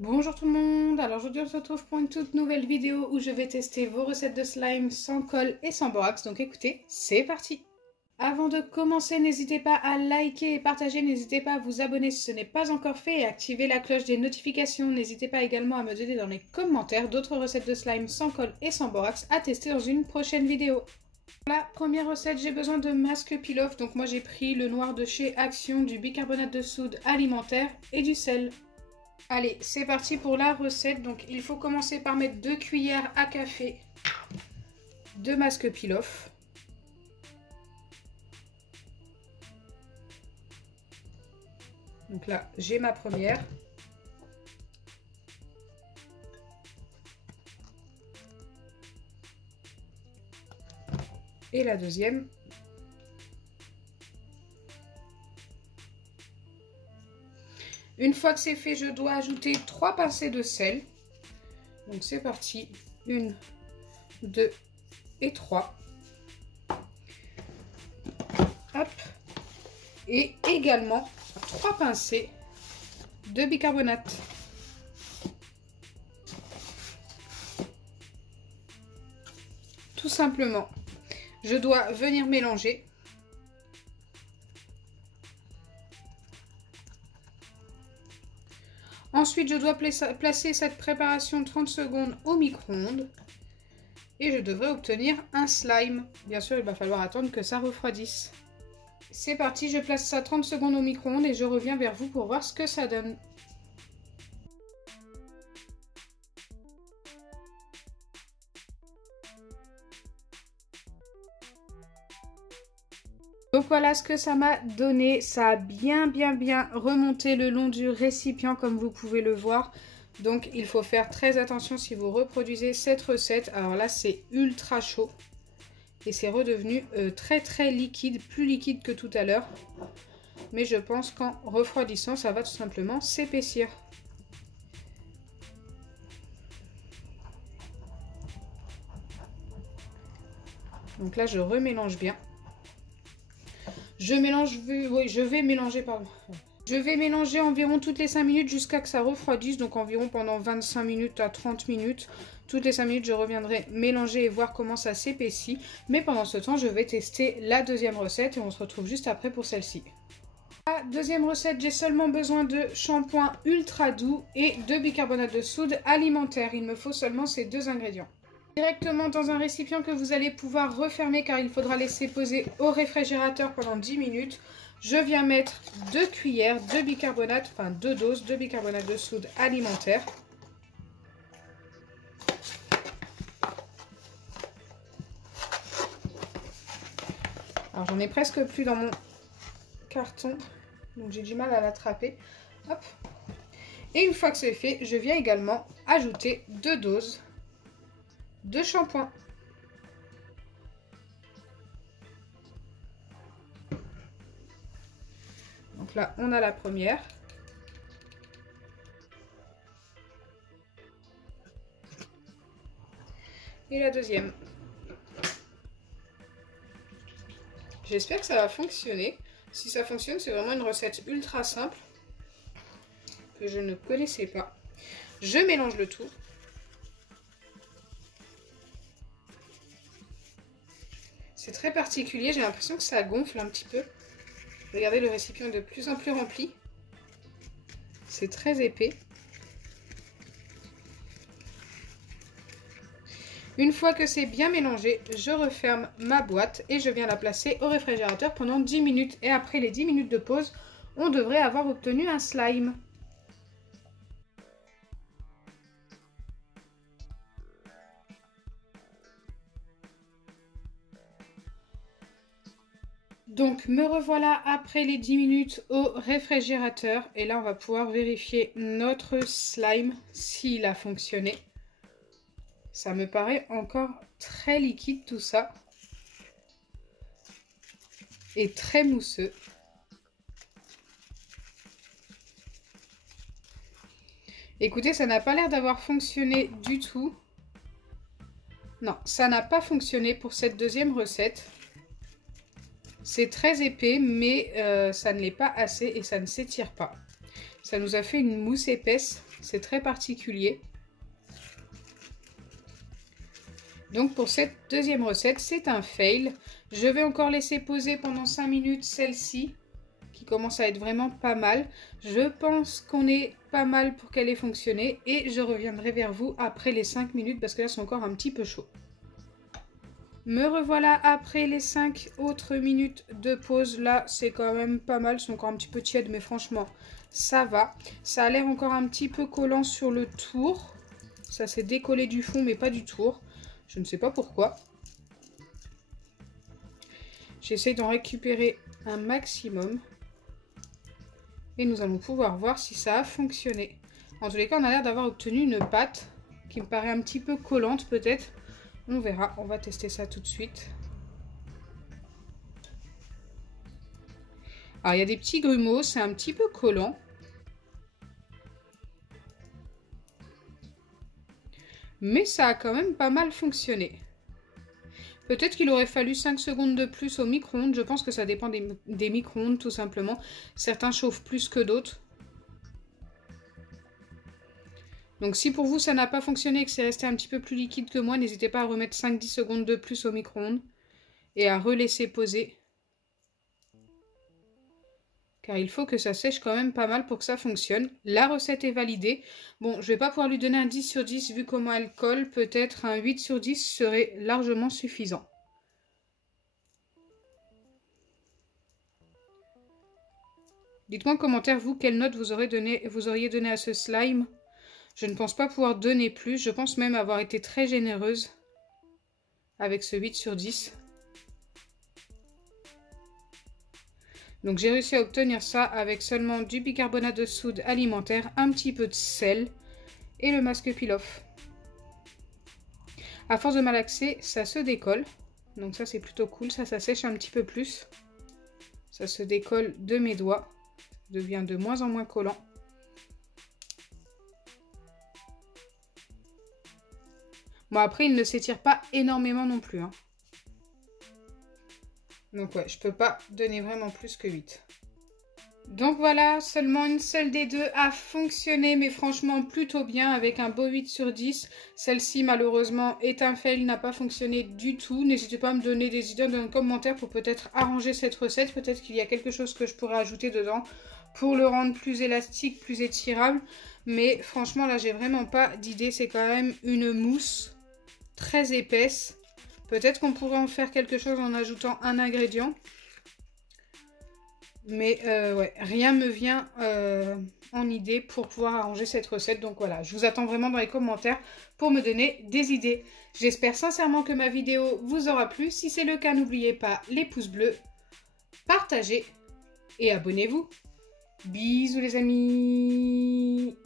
Bonjour tout le monde, alors aujourd'hui on se retrouve pour une toute nouvelle vidéo où je vais tester vos recettes de slime sans colle et sans borax, donc écoutez, c'est parti! Avant de commencer, n'hésitez pas à liker et partager, n'hésitez pas à vous abonner si ce n'est pas encore fait et activer la cloche des notifications. N'hésitez pas également à me donner dans les commentaires d'autres recettes de slime sans colle et sans borax à tester dans une prochaine vidéo. Pour la première recette, j'ai besoin de masque peel-off, donc moi j'ai pris le noir de chez Action, du bicarbonate de soude alimentaire et du sel. Allez, c'est parti pour la recette. Donc il faut commencer par mettre 2 cuillères à café de masque peel-off. Donc là, j'ai ma première. Et la deuxième. Une fois que c'est fait, je dois ajouter 3 pincées de sel. Donc c'est parti. 1, 2 et 3. Hop. Et également 3 pincées de bicarbonate. Tout simplement. Je dois venir mélanger. Ensuite, je dois placer cette préparation 30 secondes au micro-ondes. Et je devrais obtenir un slime. Bien sûr, il va falloir attendre que ça refroidisse. C'est parti, je place ça 30 secondes au micro-ondes et je reviens vers vous pour voir ce que ça donne. Donc voilà ce que ça m'a donné. Ça a bien remonté le long du récipient comme vous pouvez le voir. Donc il faut faire très attention si vous reproduisez cette recette. Alors là c'est ultra chaud. Et c'est redevenu très liquide, plus liquide que tout à l'heure. Mais je pense qu'en refroidissant, ça va tout simplement s'épaissir. Donc là je remélange bien. Je vais mélanger environ toutes les 5 minutes jusqu'à que ça refroidisse, donc environ pendant 25 minutes à 30 minutes. Toutes les 5 minutes, je reviendrai mélanger et voir comment ça s'épaissit. Mais pendant ce temps, je vais tester la deuxième recette et on se retrouve juste après pour celle-ci. La deuxième recette, j'ai seulement besoin de shampoing ultra doux et de bicarbonate de soude alimentaire. Il me faut seulement ces 2 ingrédients. Directement dans un récipient que vous allez pouvoir refermer car il faudra laisser poser au réfrigérateur pendant 10 minutes. Je viens mettre 2 cuillères de bicarbonate, enfin 2 doses de bicarbonate de soude alimentaire. Alors j'en ai presque plus dans mon carton, donc j'ai du mal à l'attraper. Hop. Et une fois que c'est fait, je viens également ajouter 2 doses de shampoing. Donc là, on a la première. Et la deuxième. J'espère que ça va fonctionner. Si ça fonctionne, c'est vraiment une recette ultra simple que je ne connaissais pas. Je mélange le tout. C'est très particulier, j'ai l'impression que ça gonfle un petit peu. Regardez, le récipient est de plus en plus rempli. C'est très épais. Une fois que c'est bien mélangé, je referme ma boîte et je viens la placer au réfrigérateur pendant 10 minutes. Et après les 10 minutes de pause, on devrait avoir obtenu un slime. Donc me revoilà après les 10 minutes au réfrigérateur et là on va pouvoir vérifier notre slime s'il a fonctionné. Ça me paraît encore très liquide tout ça et très mousseux. Écoutez, ça n'a pas l'air d'avoir fonctionné du tout. Non, ça n'a pas fonctionné pour cette deuxième recette. C'est très épais, mais ça ne l'est pas assez et ça ne s'étire pas. Ça nous a fait une mousse épaisse. C'est très particulier. Donc pour cette deuxième recette, c'est un fail. Je vais encore laisser poser pendant 5 minutes celle-ci, qui commence à être vraiment pas mal. Je pense qu'on est pas mal pour qu'elle ait fonctionné. Et je reviendrai vers vous après les 5 minutes, parce que là c'est encore un petit peu chaud. Me revoilà après les 5 autres minutes de pause. Là c'est quand même pas mal, c'est encore un petit peu tiède, mais franchement ça va. Ça a l'air encore un petit peu collant sur le tour. Ça s'est décollé du fond mais pas du tour. Je ne sais pas pourquoi. J'essaie d'en récupérer un maximum. Et nous allons pouvoir voir si ça a fonctionné. En tous les cas, on a l'air d'avoir obtenu une pâte qui me paraît un petit peu collante peut-être. On verra, on va tester ça tout de suite. Alors, il y a des petits grumeaux, c'est un petit peu collant. Mais ça a quand même pas mal fonctionné. Peut-être qu'il aurait fallu 5 secondes de plus au micro-ondes. Je pense que ça dépend des micro-ondes tout simplement. Certains chauffent plus que d'autres. Donc si pour vous ça n'a pas fonctionné et que c'est resté un petit peu plus liquide que moi, n'hésitez pas à remettre 5-10 secondes de plus au micro-ondes. Et à relaisser poser. Car il faut que ça sèche quand même pas mal pour que ça fonctionne. La recette est validée. Bon, je vais pas pouvoir lui donner un 10 sur 10 vu comment elle colle. Peut-être un 8 sur 10 serait largement suffisant. Dites-moi en commentaire, vous, quelle note vous auriez donné à ce slime. Je ne pense pas pouvoir donner plus. Je pense même avoir été très généreuse avec ce 8 sur 10. Donc j'ai réussi à obtenir ça avec seulement du bicarbonate de soude alimentaire, un petit peu de sel et le masque peel-off. À force de malaxer, ça se décolle. Donc ça c'est plutôt cool, ça sèche un petit peu plus. Ça se décolle de mes doigts, ça devient de moins en moins collant. Bon après il ne s'étire pas énormément non plus, hein. Donc ouais, je peux pas donner vraiment plus que 8. Donc voilà, seulement une seule des deux a fonctionné, mais franchement plutôt bien, avec un beau 8 sur 10. Celle-ci malheureusement est un fail, n'a pas fonctionné du tout. N'hésitez pas à me donner des idées dans les commentaires pour peut-être arranger cette recette. Peut-être qu'il y a quelque chose que je pourrais ajouter dedans pour le rendre plus élastique, plus étirable. Mais franchement là j'ai vraiment pas d'idée, c'est quand même une mousse très épaisse. Peut-être qu'on pourrait en faire quelque chose en ajoutant un ingrédient. Mais ouais, rien me vient en idée pour pouvoir arranger cette recette. Donc voilà, je vous attends vraiment dans les commentaires pour me donner des idées. J'espère sincèrement que ma vidéo vous aura plu. Si c'est le cas, n'oubliez pas les pouces bleus, partagez et abonnez-vous. Bisous les amis!